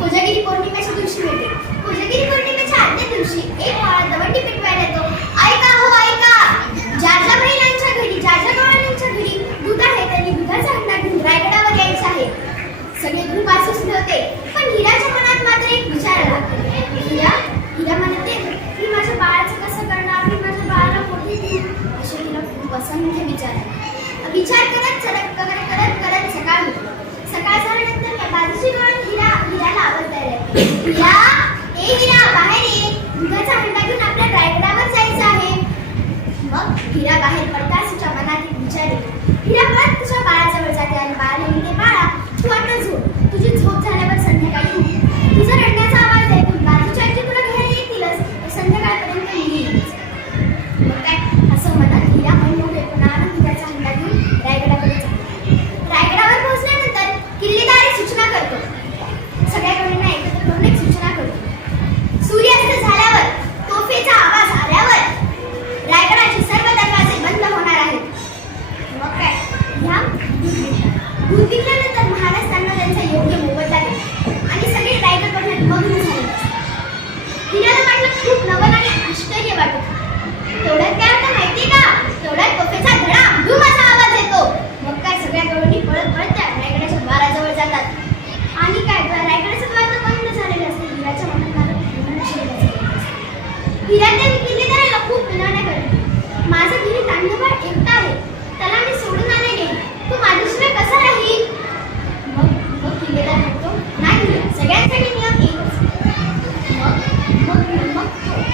कोजागिरी पौर्णिमेच्या दिवशी मिळते. कोजागिरी पौर्णिमेच्या आदल्या दिवशी एक बाळा दवंडी पेटवायला येतो. ऐका हो ऐका. ज्या ज्या महिलांच्या घरी ज्या ज्या गळांच्या घरी दूध आहे त्यांनी दुधाचा हंडा घेऊन रायगडावर यायचा आहे. सगळे ग्रुप असेच नव्हते पण हिराच्या मनात मात्र एक विचार आला. हिरा हिरा म्हणते मी माझ्या बाळाचं कसं करणार? मी माझ्या बाळाला कोठे देईन असे तिला खूप असंख्य विचार विचार करत सडक या ए बाहेर ये. दुधाचा हंडा आपल्या रायगडावर जायचं आहे. मग हिरा बाहेर पडताच तिच्या मनात विचारले हिरा परत तुझ्या बाळाजवळ जाते आणि बाळ Look at that!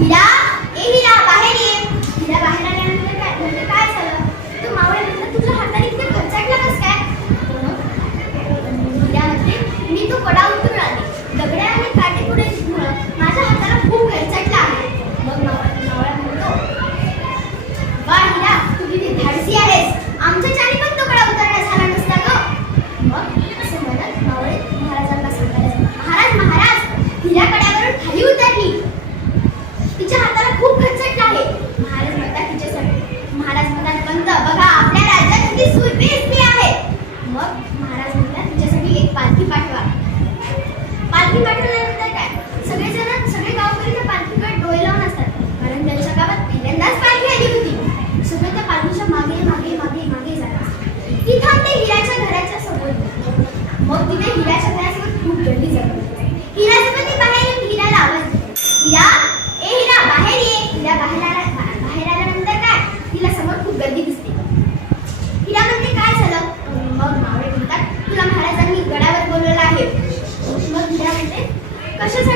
La मग महाराज म्हणतात तुझ्यासाठी एक पालखी पाठवा. पालखी पाठवल्यानंतर 但是